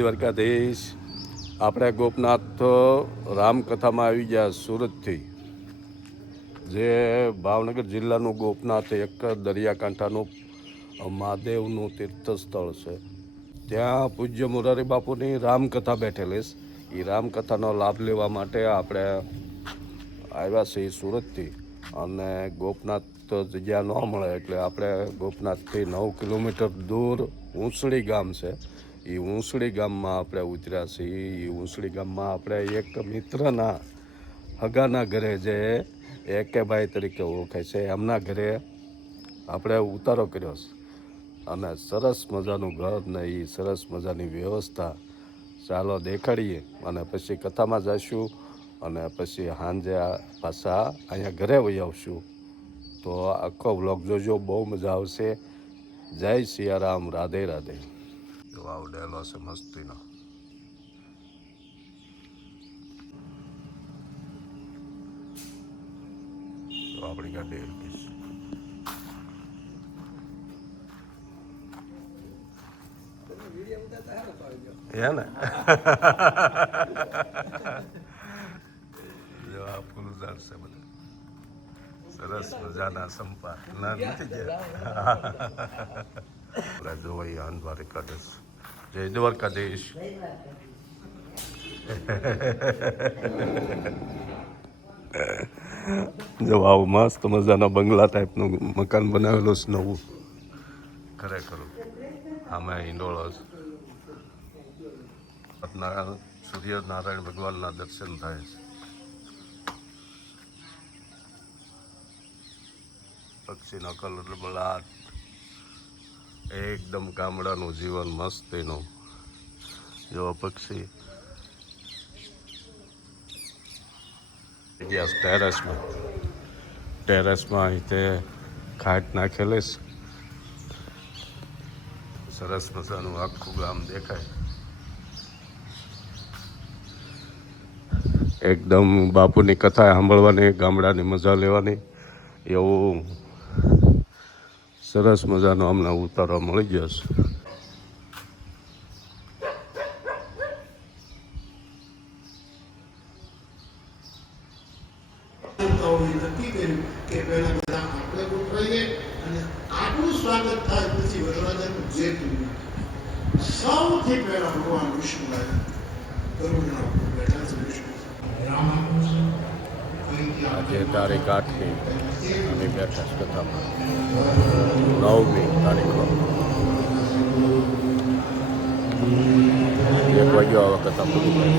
દ્વારકાધીશ આપણે ગોપનાથ રામકથામાં આવી ગયા સુરતથી, જે ભાવનગર જિલ્લાનું ગોપનાથ એક દરિયાકાંઠાનું મહાદેવનું તીર્થસ્થળ છે. ત્યાં પૂજ્ય મોરારી બાપુની રામકથા બેઠેલી છે. એ રામકથાનો લાભ લેવા માટે આપણે આવ્યા છીએ સુરતથી. અને ગોપનાથ જગ્યા ન મળે એટલે આપણે ગોપનાથથી 9 કિલોમીટર દૂર ઊંસળી ગામ છે. એ ઊંસળી ગામમાં આપણે ઉતર્યા છીએ. એ ઊંસળી ગામમાં આપણે એક મિત્રના હગાના ઘરે, જે એકેભાઈ તરીકે ઓળખાય છે, એમના ઘરે આપણે ઉતારો કર્યો છે. અને સરસ મજાનું ઘર ને એ સરસ મજાની વ્યવસ્થા ચાલો દેખાડીએ અને પછી કથામાં જઈશું. અને પછી સાંજે પાછા અહીંયા ઘરે વહી આવશું. તો આખો વ્લોગ જોજો, બહુ મજા આવશે. જય સિયારામ, રાધે રાધે. જો આવડેલો છે મસ્તીનો. તો આપણી ગાડી આવી હે ને. જો આ ફૂલદાર છે બધા, સરસ મજાના સંપા ના નથી ગયા. જોવાઈ આન દ્વારકાધીશ. જય દ્વારકાધીશ. જો આવું મસ્ત મજાના બંગલા ટાઈપનું મકાન બનાવેલું છે નવું. ખરેખર આમાં હિંડોળો છે. સૂર્યનારાયણ ભગવાનના દર્શન થાય છે. પક્ષીનો કલર બલાટ, એકદમ ગામડાનું જીવન મસ્તીનું. જો પક્ષી ટેરેસમાં અહીંથી ખાટ નાખેલી છે. સરસ મજાનું આખું ગામ દેખાય. એકદમ બાપુની કથા સાંભળવાની, ગામડાની મજા લેવાની, એવું સરસ મજાનો અમને ઉતારો મળી ગયો છે. નક્કી કર્યું કે પહેલા બધા આપણે ગોઠવાઈએ અને આપણું સ્વાગત થાય, પછી વરરાજાનું જે સૌથી પહેલા ભગવાન વિષ્ણુ આવ્યા. ગરુડના ઉપર બેઠા છે વિષ્ણુ. આજે તારીખ 8ની અને બેઠા છે કથામાં. 9મી તારીખો 1 વાગ્યો આવે કથા પૂરી થાય.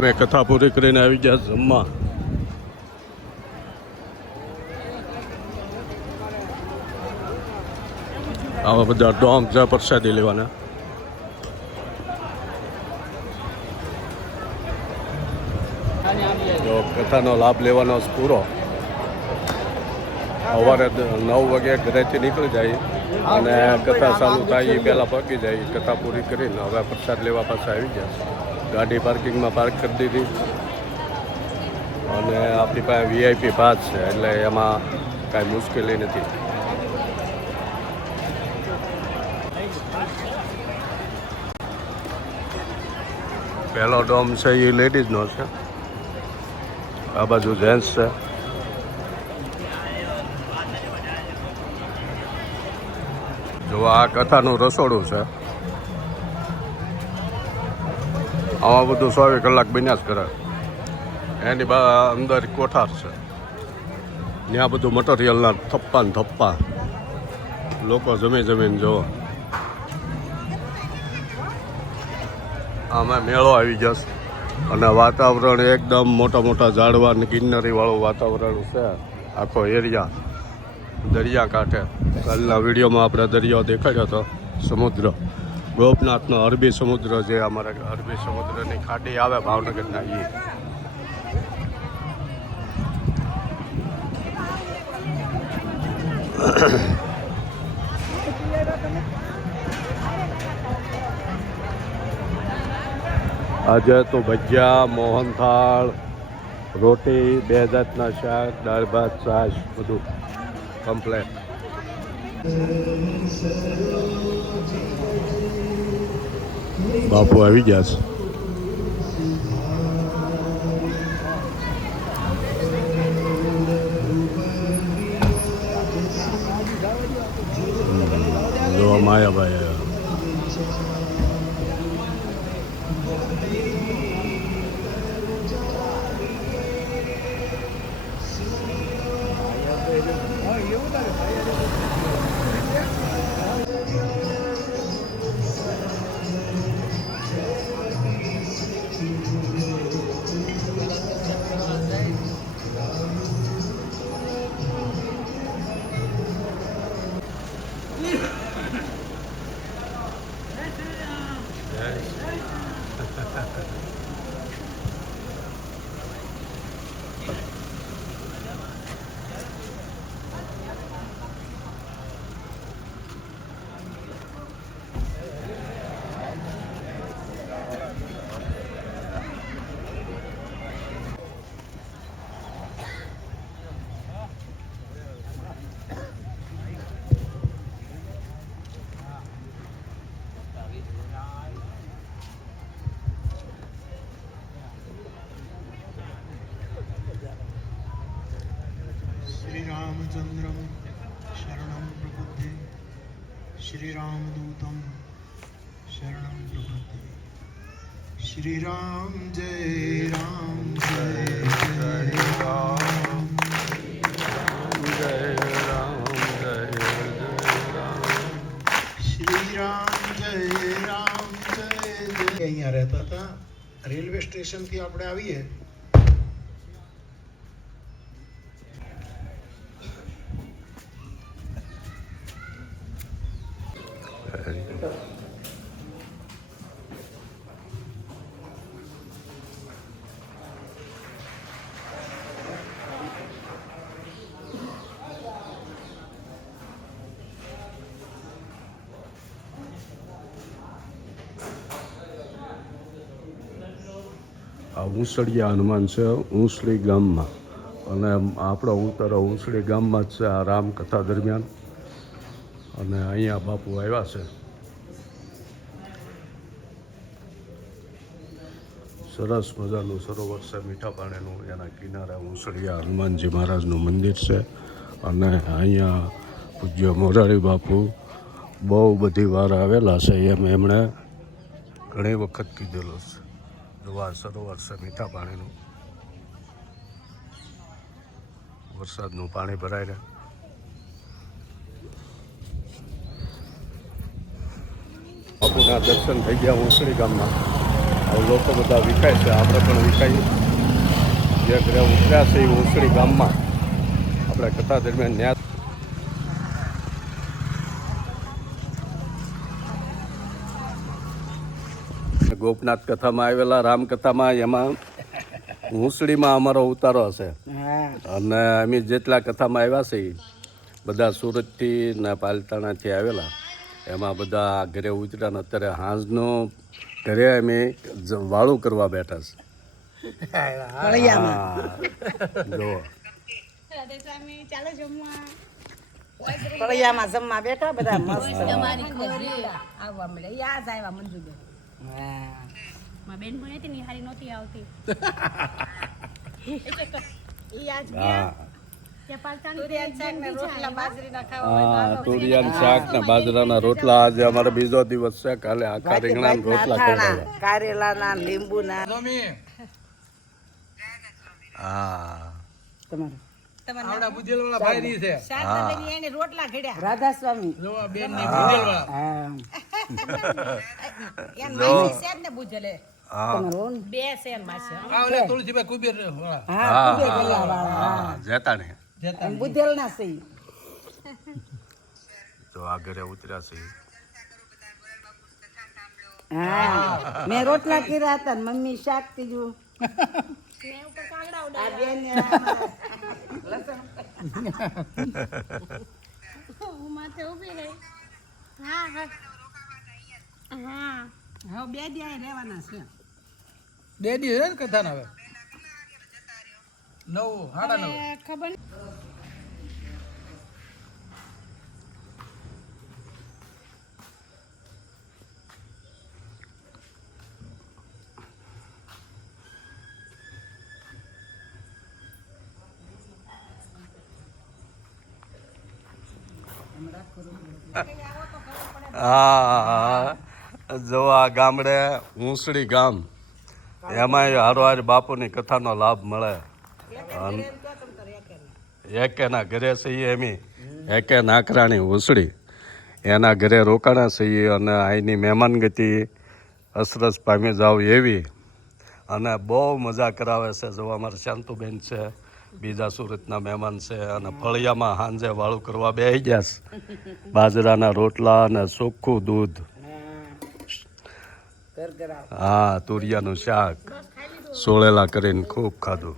મેં કથા પૂરી કરીને આવી ગયા જમવા. આવા બધા ડોમ છે પ્રસાદી લેવાના. જો કથાનો લાભ લેવાનો પૂરો. સવારે 9 વાગે ઘરેથી નીકળી જાય અને કથા ચાલુ થાય એ પહેલાં પહોંચી જાય. કથા પૂરી કરીને હવે પ્રસાદ લેવા પાસે આવી ગયા. ગાડી પાર્કિંગમાં પાર્ક કરી દીધી અને આપણી પાસે VIP પાસ છે એટલે એમાં કાંઈ મુશ્કેલી નથી. પહેલો ડોમ છે એ લેડીઝનો છે, આ બાજુ જેન્ટ્સ છે. જો આ કથાનું રસોડું છે. આમાં બધું 24 કલાક બન્યા જ કરે. એની અંદર કોઠાર છે, ત્યાં બધું મટીરિયલના થપ્પા ને થપ્પા. લોકો જમીને જોવો. આમાં મેળો આવી જશે અને વાતાવરણ એકદમ મોટા ઝાડવા અને ગ્રીનરીવાળું વાતાવરણ છે. આખો એરિયા દરિયાકાંઠે. કાલના વિડીયોમાં આપણે દરિયો દેખાડ્યો હતો, સમુદ્ર. ગોપનાથનો અરબી સમુદ્ર, જે અમારે અરબી સમુદ્રની ખાડી આવે ભાવનગરના, એ આજે તો ભજીયા, મોહનથાળ, રોટી, 2 જાતના શાક, દાળ ભાત, છાશ, બધું કમ્પ્લેટ. બાપુ આવી ગયા છે. જો માયાભાઈ આવ્યા. श्रीरामचन्द्रं शरणं प्रपद्ये श्रीरामदूतं शरणं प्रपद्ये श्रीराम जय राम जय जय राम श्रीराम जय राम जय जय. અહીંયા રહેતા હતા. રેલવે સ્ટેશનથી આપણે આવીએ આ ઊંસળિયા હનુમાન છે ઊંસળી ગામમાં, અને આપણો ઉતારો ઊંસળી ગામમાં જ છે આ રામકથા દરમિયાન. અને અહીંયા બાપુ આવ્યા છે. સરસ મજાનું સરોવર છે મીઠા પાણીનું, એના કિનારે ઊંસળિયા હનુમાનજી મહારાજનું મંદિર છે. અને અહીંયા પૂજ્ય મોરારી બાપુ બહુ બધી વાર આવેલા છે, એમ એમણે ઘણી વખત કીધેલું છે. જોવા સરોવર છે મીઠા પાણીનું, વરસાદનું પાણી ભરાય રહે. બાપુના દર્શન થઈ ગયા ઊંસળી ગામમાં. હવે લોકો બધા વિકાય છે, આપણે પણ વિકાઈએ. જે ઘરે ઉતર્યા છે એ ઊંસળી ગામમાં આપણે કથા દરમિયાન ન્યાસ ગોપનાથ કથામાં આવેલા રામકથામાં, એમાં ઊંસળીમાં અમારો ઉતારો છે. અને અમે જેટલા કથામાં આવ્યા છે બધા સુરતથી ને પાલતાણાથી આવેલા. એમાં બધા ઘરે ઉતર્યા ને અત્યારે સાંજનો ઘરે અમે વાળું કરવા બેઠા છે. જો ફળિયામાં જમવા બેઠા બધા મસ્ત. આવવા મળે યાદ આવ્યા મંજુબેન. માં બેન ભણે હતી ને હારી નહોતી આવતી. ઈ આજ ગયા ત્યાં પાલતાણી શાક ને રોટલા બાજરીના ખાવા. તુરિયાનું શાક ને બાજરાના રોટલા. આજે અમારો બીજો દિવસ છે. કાલે આખા રીંગણાના રોટલા ખવડાવ્યા. કારેલાના લીંબુના. હા આવડા બુધેલવાળા ભાઈ ની છે. શાકભાજી એને રોટલા ઘડ્યા. રાધા સ્વામી જો આ બેન ને બુધેલવાળા. હા એન માસી છે ને બુજલે. હા બે છે એન માસી. આ ઓલે તુલસીભાઈ કુબેર વાળા. હા કુબે ગલ્લા વાળા. હા જેતાને જતા બુધેલ ના છે. તો આ ઘરે ઉતર્યા છે. હા મેં રોટલા કર્યા હતા ને મમ્મી શાક કીધું. આ બેન હું માથે ઊભી રહી. હા હા હા હવે બે દી રહેવાના છે. બે દી છે ને કથા ના હવે 9 સાડા 9. ખબર હા જો આ ગામડે ઊંસડી ગામ એમાંય હારોહાર બાપુની કથાનો લાભ મળે. એકેના ઘરે છીએ એમી એકે નાકરાણી ઊંસડી એના ઘરે રોકાણા છીએ અને અહીંની મહેમાનગતિ અસરસ પામી જાવ એવી અને બહુ મજા કરાવે છે. જો અમારે શાંતુબેન છે, બીજા સુરતના મહેમાન છે અને ફળિયામાં સાંજે વાળું કરવા બેસી ગયા છે. બાજરાના રોટલા અને ચોખ્ખું દૂધ, હા તુરિયાનું શાક સોળેલા કરીને ખૂબ ખાધું.